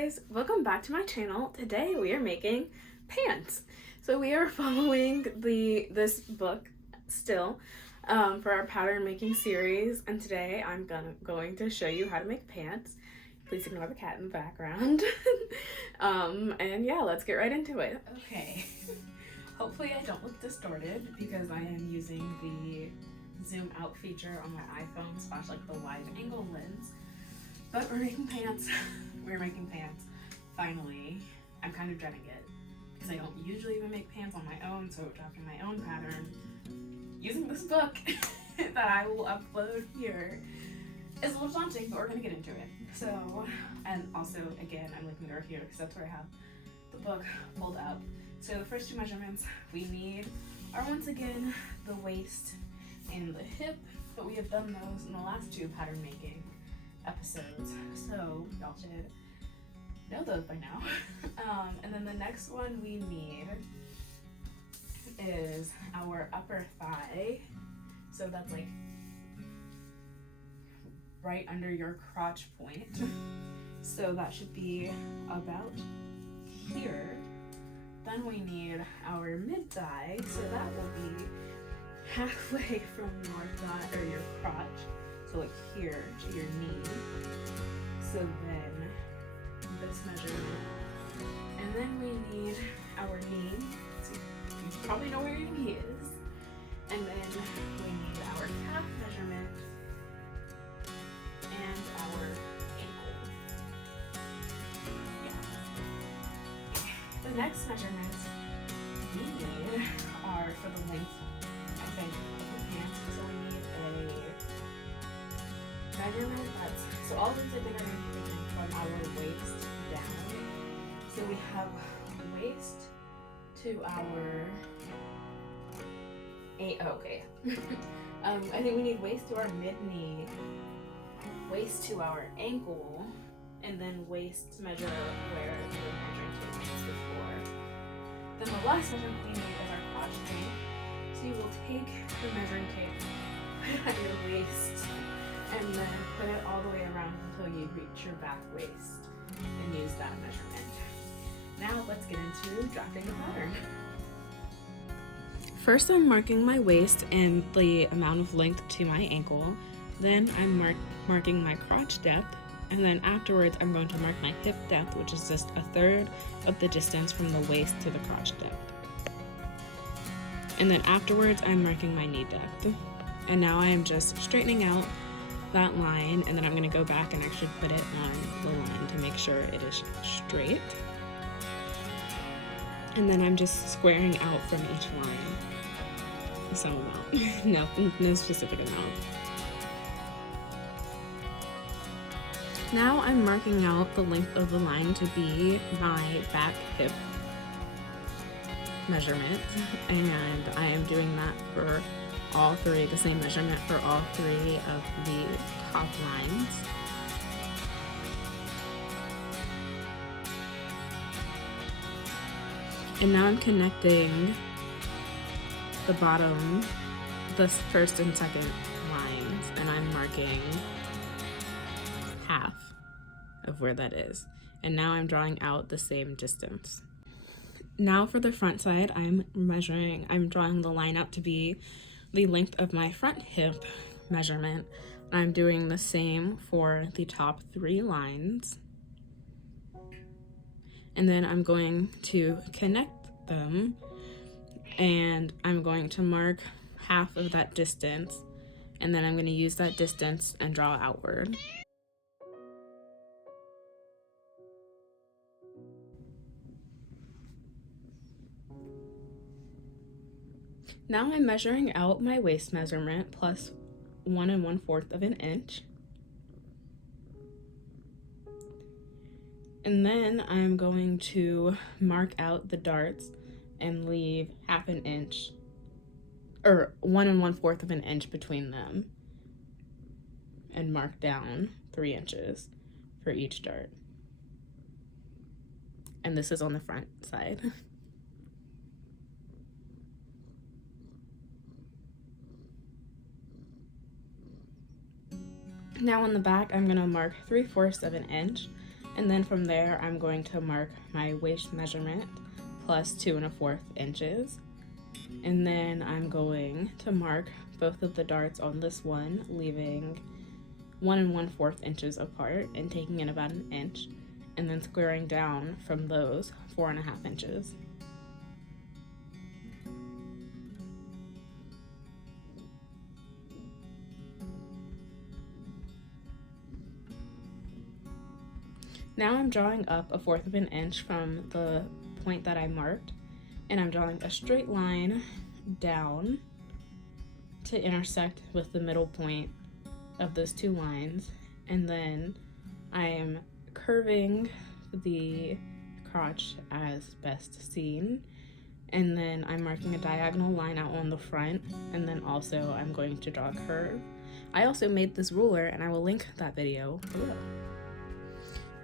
guys, welcome back to my channel. Today we are making pants. So we are following this book still for our pattern making series, and today I'm going to show you how to make pants. Please ignore the cat in the background. And yeah, let's get right into it. Okay, hopefully I don't look distorted because I am using the zoom out feature on my iPhone / like the wide angle lens. But we're making pants. We're making pants. Finally. I'm kind of dreading it because I don't usually even make pants on my own, so drafting my own pattern using this book that I will upload here is a little daunting, but we're gonna get into it. So, and also again, I'm looking over here because that's where I have the book pulled up. So the first two measurements we need are once again the waist and the hip, but we have done those in the last two pattern making episodes, so y'all should know those by now. And then the next one we need is our upper thigh, so that's like right under your crotch point, so that should be about here. Then we need our mid thigh, so that will be halfway from your thigh or your crotch, so like here to your knee. So then this measurement, and then we need our knee. So you probably know where your knee is. And then we need our calf measurement and our ankle. Yeah. The next measurements we need are for the length, I think, of the pants. So we need a measurement that's, so all these I think are going to be taken from our waist down. So we have waist to our okay. I think we need waist to our mid-knee, waist to our ankle, and then waist measure where the measuring tape is before. Then the last measurement we need is our crotch length. So you will take the measuring tape, put it at your waist, and then put it all the way around until you reach your back waist and use that measurement. Now let's get into drafting the pattern. First I'm marking my waist and the amount of length to my ankle. Then I'm marking my crotch depth, and then afterwards I'm going to mark my hip depth, which is just a third of the distance from the waist to the crotch depth. And then afterwards I'm marking my knee depth. And now I am just straightening out that line, and then I'm going to go back and actually put it on the line to make sure it is straight. And then I'm just squaring out from each line some amount. no specific amount. Now I'm marking out the length of the line to be my back hip measurement, and I am doing that for all three, the same measurement for all three of the top lines. And now I'm connecting the bottom, the first and second lines, and I'm marking half of where that is. And now I'm drawing out the same distance. Now for the front side, I'm drawing the line out to be the length of my front hip measurement. I'm doing the same for the top three lines. And then I'm going to connect them, and I'm going to mark half of that distance, and then I'm going to use that distance and draw outward. Now I'm measuring out my waist measurement plus 1 1/4 of an inch. And then I'm going to mark out the darts and leave half an inch, or 1 1/4 of an inch between them, and mark down 3 inches for each dart. And this is on the front side. Now on the back, I'm going to mark 3/4 of an inch And then from there, I'm going to mark my waist measurement plus 2 1/4 inches. And then I'm going to mark both of the darts on this one, leaving 1 1/4 inches apart and taking in about 1 inch, and then squaring down from those 4 1/2 inches. Now I'm drawing up 1/4 inch from the point that I marked, and I'm drawing a straight line down to intersect with the middle point of those two lines, and then I am curving the crotch as best seen, and then I'm marking a diagonal line out on the front, and then also I'm going to draw a curve. I also made this ruler, and I will link that video below.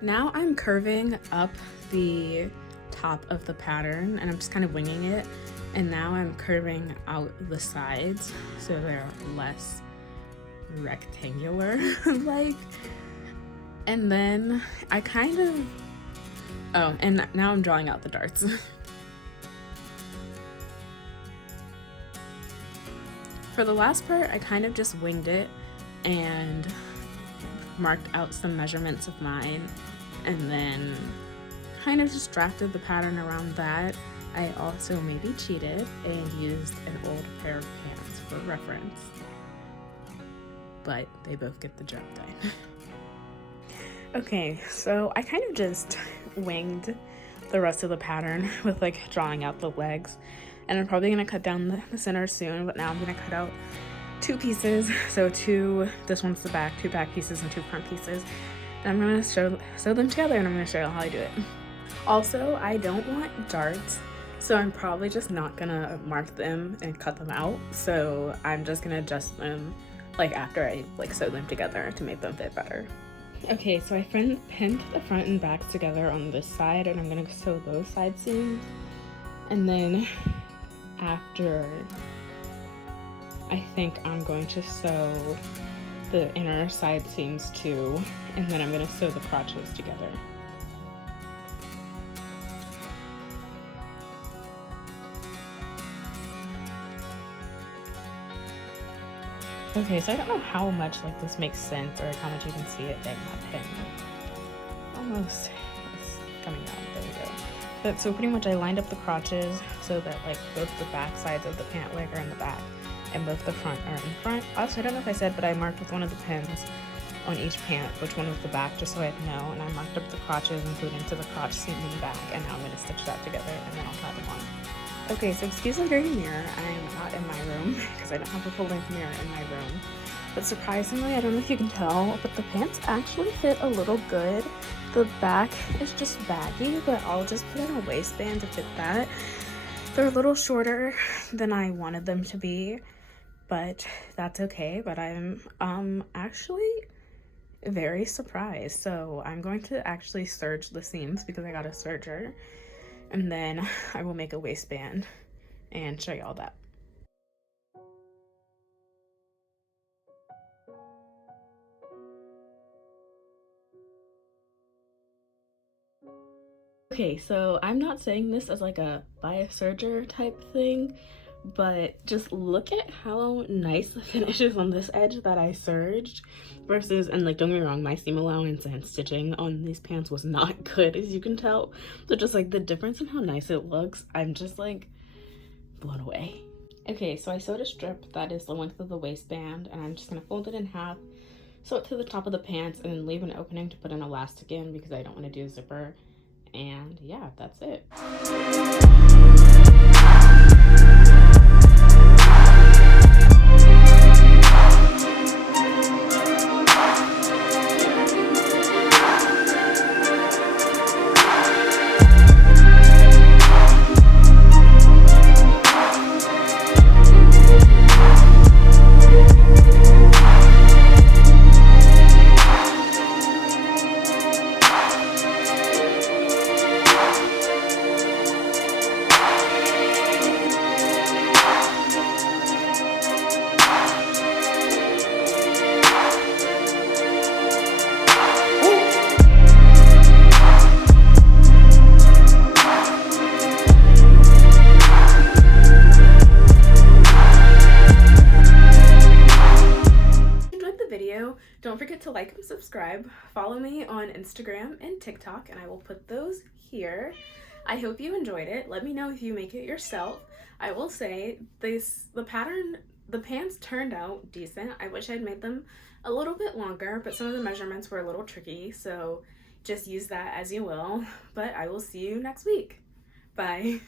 Now I'm curving up the top of the pattern, and I'm just kind of winging it, and now I'm curving out the sides so they're less rectangular like. And then I kind of and now I'm drawing out the darts. For the last part, I kind of just winged it and marked out some measurements of mine, and then kind of just drafted the pattern around that. I also maybe cheated and used an old pair of pants for reference, but they both get the job done. Okay, so I kind of just winged the rest of the pattern with like drawing out the legs, and I'm probably gonna cut down the center soon, but now I'm gonna cut out 2 pieces. So this one's the back, 2 back pieces and 2 front pieces. And I'm gonna sew them together, and I'm gonna show you how I do it. Also, I don't want darts, so I'm probably just not gonna mark them and cut them out. So I'm just gonna adjust them like after I like sew them together to make them fit better. Okay, so I pinned the front and backs together on this side, and I'm gonna sew those side seams. And then after, I think I'm going to sew the inner side seams too, and then I'm gonna sew the crotches together. Okay, so I don't know how much like this makes sense or how much you can see it in that pin. Almost, it's coming out, there we go. But so pretty much I lined up the crotches so that like both the back sides of the pant leg are in the back and both the front are in front. Also, I don't know if I said, but I marked with one of the pins on each pant which one was the back, just so I'd know, and I marked up the crotches including to the crotch seam in the back, and now I'm going to stitch that together and then I'll try them on. Okay, so excuse the dirty mirror. I am not in my room because I don't have a full-length mirror in my room. But surprisingly, I don't know if you can tell, but the pants actually fit a little good. The back is just baggy, but I'll just put in a waistband to fit that. They're a little shorter than I wanted them to be, but that's okay. But I'm actually very surprised. So I'm going to actually serge the seams because I got a serger, and then I will make a waistband and show you all that. Okay, so I'm not saying this as like a buy a serger type thing, but just look at how nice the finish is on this edge that I serged versus, and like don't get me wrong, my seam allowance and stitching on these pants was not good, as you can tell. So just like the difference in how nice it looks, I'm just like blown away. Okay, so I sewed a strip that is the length of the waistband, and I'm just gonna fold it in half, sew it to the top of the pants, and then leave an opening to put an elastic in because I don't want to do a zipper. And yeah, that's it. Don't forget to like and subscribe. Follow me on Instagram and TikTok, and I will put those here. I hope you enjoyed it. Let me know if you make it yourself. I will say the pants turned out decent. I wish I'd made them a little bit longer, but some of the measurements were a little tricky, so just use that as you will. But I will see you next week. Bye.